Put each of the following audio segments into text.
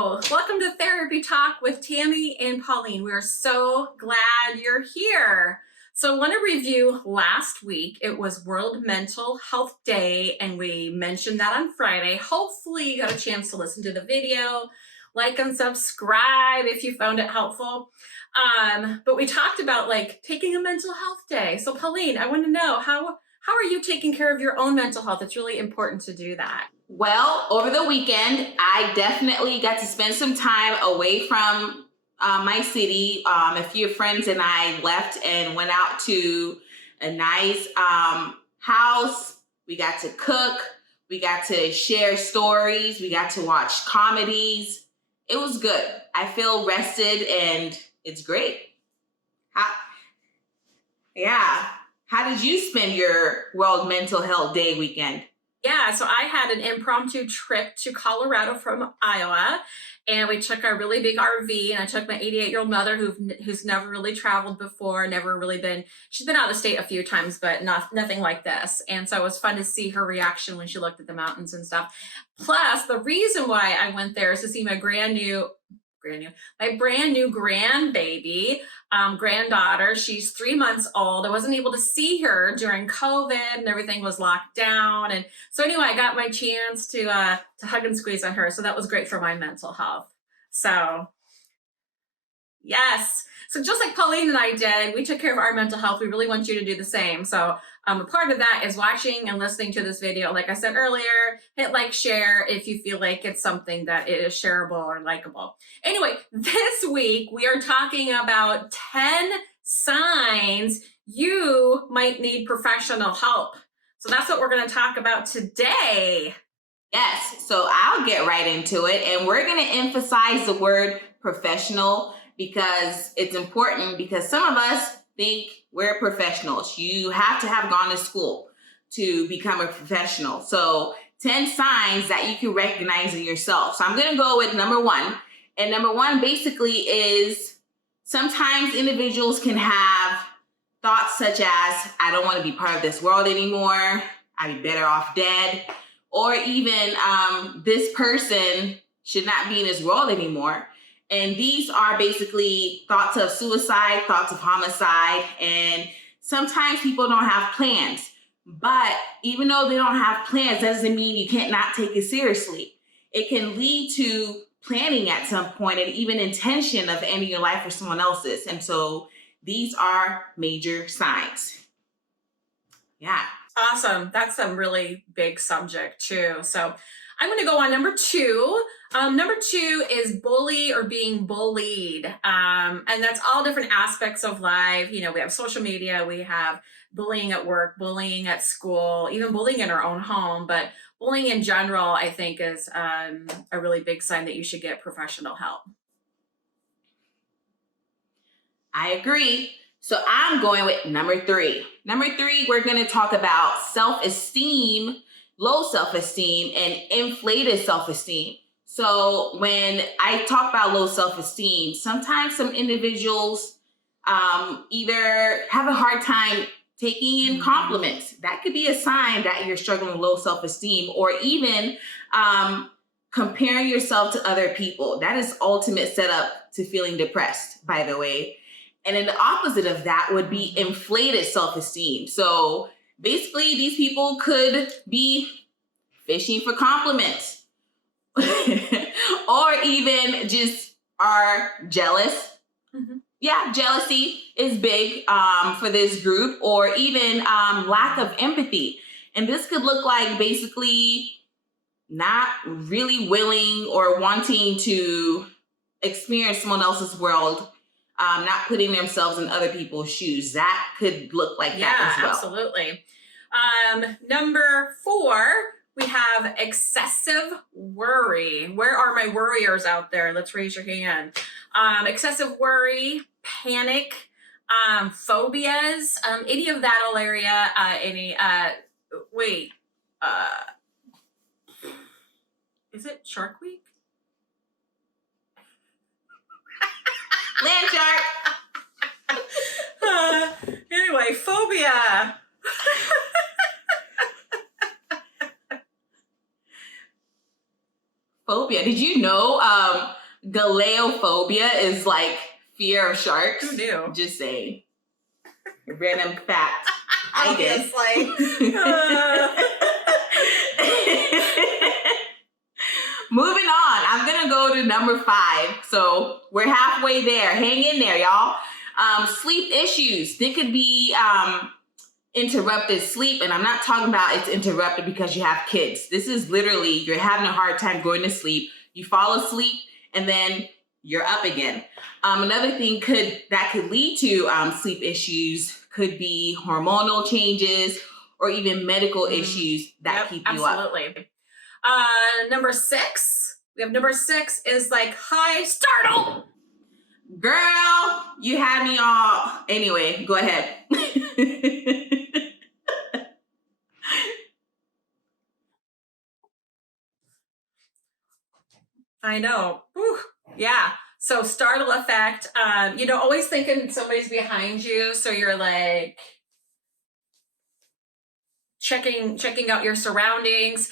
Welcome to Therapy Talk with Tammy and Pauline. We are so glad you're here. So I want to review last week. It was World Mental Health Day, and we mentioned that on Friday. Hopefully you got a chance to listen to the video, like and subscribe if you found it helpful. But we talked about like taking a mental health day. So Pauline, I want to know how are you taking care of your own mental health? It's really important to do that. Well, over the weekend, I definitely got to spend some time away from my city. A few friends and I left and went out to a nice house. We got to cook. We got to share stories. We got to watch comedies. It was good. I feel rested and it's great. How did you spend your World Mental Health Day weekend? Yeah, so I had an impromptu trip to Colorado from Iowa, and we took a really big RV, and I took my 88-year-old mother who's never really traveled before, she's been out of the state a few times, but nothing like this. And so it was fun to see her reaction when she looked at the mountains and stuff. Plus, the reason why I went there is to see my brand new grandbaby, granddaughter. She's 3 months old. I wasn't able to see her during COVID and everything was locked down. And so anyway, I got my chance to hug and squeeze on her. So that was great for my mental health. So yes. So just like Pauline and I did, we took care of our mental health. We really want you to do the same. So a part of that is watching and listening to this video. Like I said earlier, hit like, share if you feel like it's something that is shareable or likable. Anyway, this week we are talking about 10 signs you might need professional help. So that's what we're going to talk about today. Yes, so I'll get right into it. And we're going to emphasize the word professional because it's important, because some of us think we're professionals. You have to have gone to school to become a professional. So 10 signs that you can recognize in yourself. So I'm going to go with number one. And number one basically is sometimes individuals can have thoughts such as, I don't want to be part of this world anymore. I'd be better off dead. Or even this person should not be in this world anymore. And these are basically thoughts of suicide, thoughts of homicide, and sometimes people don't have plans. But even though they don't have plans, doesn't mean you can't not take it seriously. It can lead to planning at some point and even intention of ending your life for someone else's. And so these are major signs. Yeah. Awesome. That's a really big subject too. So I'm going to go on number two. Number two is bully or being bullied. And that's all different aspects of life. You know, we have social media, we have bullying at work, bullying at school, even bullying in our own home. But bullying in general, I think, is a really big sign that you should get professional help. I agree. So I'm going with number three. Number three, we're going to talk about self-esteem, low self-esteem, and inflated self-esteem. So when I talk about low self-esteem, sometimes some individuals either have a hard time taking in compliments. That could be a sign that you're struggling with low self-esteem, or even comparing yourself to other people. That is ultimate setup to feeling depressed, by the way. And then the opposite of that would be inflated self-esteem. So basically, these people could be fishing for compliments or even just are jealous. Mm-hmm. Yeah, jealousy is big for this group, or even lack of empathy. And this could look like basically not really willing or wanting to experience someone else's world, not putting themselves in other people's shoes. That could look like that as well. Absolutely. Number four, we have excessive worry. Where are my worriers out there? Let's raise your hand. Excessive worry, panic, phobias, idiopathic area, is it Shark Week? Land shark. Anyway, phobia. phobia. Did you know galeophobia is like fear of sharks? Who knew? Just saying. Random fact. I did. Moving on, I'm gonna go to number 5. So we're halfway there. Hang in there, y'all. Sleep issues. They could be interrupted sleep, and I'm not talking about it's interrupted because you have kids. This is literally you're having a hard time going to sleep. You fall asleep, and then you're up again. Another thing that could lead to sleep issues could be hormonal changes or even medical issues that keep you up. Absolutely. Number 6. We have number 6 is like high startled. Girl, you had me all. Anyway, go ahead. I know. Whew. Yeah. So startle effect. Always thinking somebody's behind you, so you're like checking out your surroundings,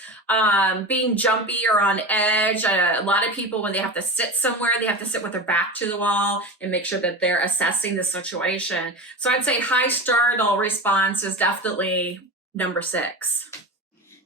being jumpy or on edge. A lot of people, when they have to sit somewhere, they have to sit with their back to the wall and make sure that they're assessing the situation. So I'd say high startle response is definitely number 6.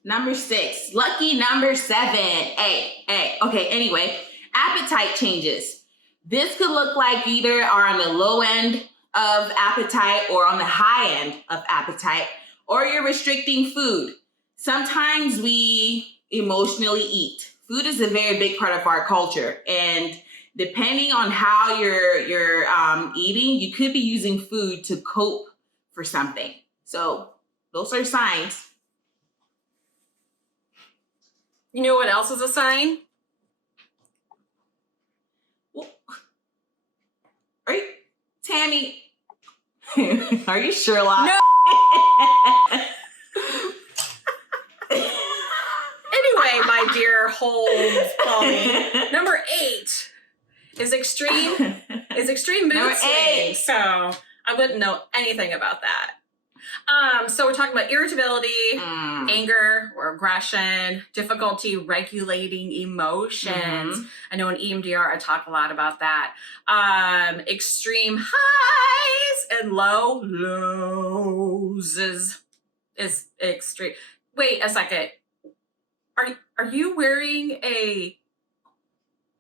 Number 6, lucky number 7. Hey. Okay, anyway, appetite changes. This could look like you either are on the low end of appetite or on the high end of appetite, or you're restricting food. Sometimes we emotionally eat. Food is a very big part of our culture, and depending on how you're eating, you could be using food to cope for something. So those are signs. You know what else is a sign? Are you, Tammy? Are you Sherlock? No. Anyway, my dear Holmes, Polly, number 8 is extreme mood Number swings. 8. So I wouldn't know anything about that. So we're talking about irritability, anger or aggression, difficulty regulating emotions. I know in EMDR I talk a lot about that. Extreme highs and lows is extreme. Wait a second. Are you wearing is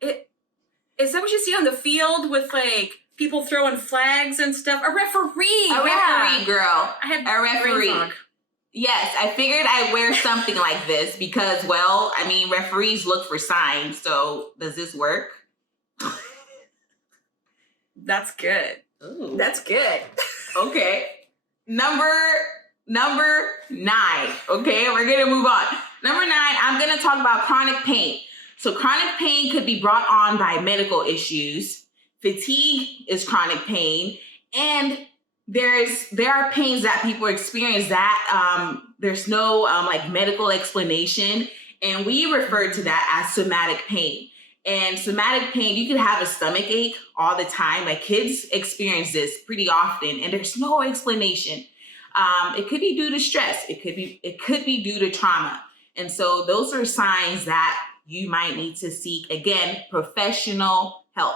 that what you see on the field with like people throwing flags and stuff? A referee. A referee, girl. I had a referee. Yes, I figured I'd wear something like this because, well, I mean, referees look for signs. So does this work? That's good. Ooh. That's good. Okay. Number 9. Okay, we're gonna move on. Number 9, I'm gonna talk about chronic pain. So chronic pain could be brought on by medical issues. Fatigue is chronic pain, and there are pains that people experience that there's no like medical explanation, and we refer to that as somatic pain. And somatic pain, you could have a stomach ache all the time. Like kids experience this pretty often, and there's no explanation. It could be due to stress. It could be due to trauma. And so those are signs that you might need to seek, again, professional help.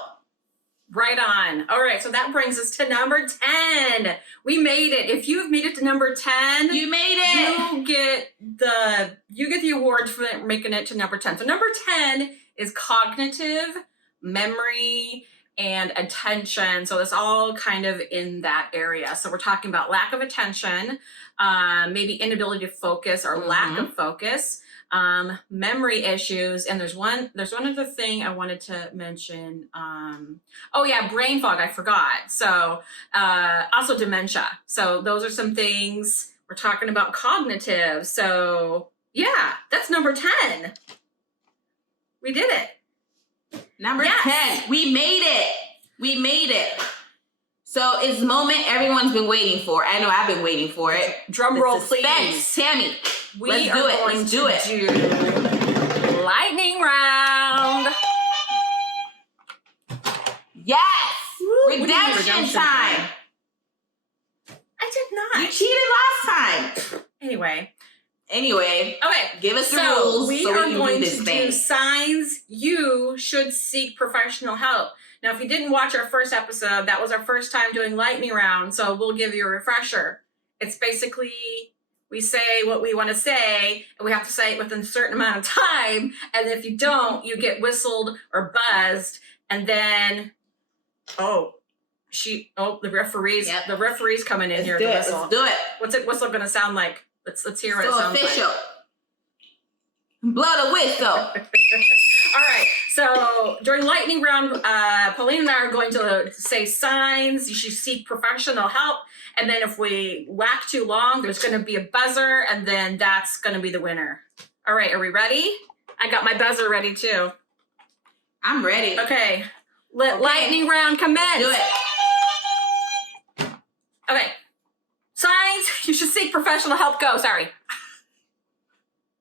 Right on. All right, so that brings us to number 10. We made it. If you've made it to number 10, you made it. You get the award for making it to number 10. So number 10 is cognitive, memory, and attention. So it's all kind of in that area. So we're talking about lack of attention, maybe inability to focus or lack of focus, memory issues, and there's one other thing I wanted to mention. Brain fog, I forgot. So also dementia. So those are some things. We're talking about cognitive. So yeah, that's number 10. We did it. Number 10. We made it. So it's the moment everyone's been waiting for. I know I've been waiting for it. Drum roll, please. Tammy, Let's do lightning round. Yes. Woo, Redemption time. I did not. You cheated last time. Anyway, Anyway, Okay, give us the so rules we so are we can going do this to thing. do signs you should seek professional help. Now, if you didn't watch our first episode, that was our first time doing lightning round, so we'll give you a refresher. It's basically we say what we want to say, and we have to say it within a certain amount of time. And if you don't, you get whistled or buzzed, and then the referees, Yep. the referee's coming in here to whistle. Let's do it. What's it whistle going to sound like? Let's hear what it So sounds official. like. Blow the whistle. All right. So during lightning round, Pauline and I are going to say signs. You should seek professional help. And then if we whack too long, there's going to be a buzzer, and then that's going to be the winner. All right. Are we ready? I got my buzzer ready too. I'm ready. Okay. Let lightning round commence. Do it. Okay. Signs you should seek professional help. Go. Sorry.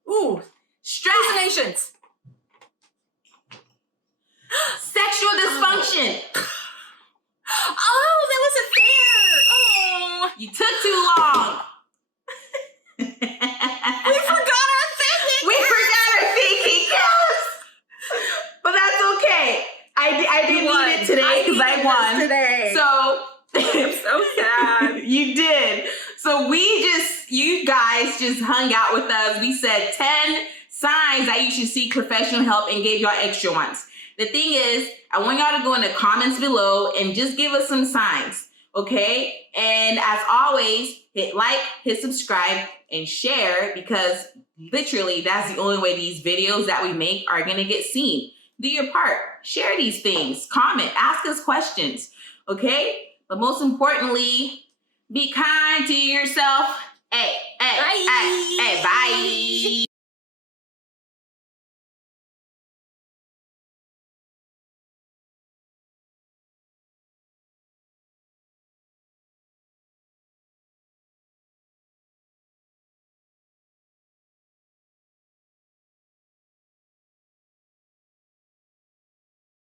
Ooh. Stress. Hallucinations. Sexual dysfunction. Oh, that wasn't fair. Oh. You took too long. We forgot our thinking. We forgot our thinking, yes. But that's okay. I didn't need it today because I won. Today. So I'm so sad. You did. So you guys just hung out with us. We said 10 signs that you should seek professional help and gave y'all extra ones. The thing is, I want y'all to go in the comments below and just give us some signs, okay? And as always, hit like, hit subscribe, and share, because literally that's the only way these videos that we make are gonna get seen. Do your part. Share these things. Comment. Ask us questions, okay? But most importantly, be kind to yourself. Hey, Bye. bye.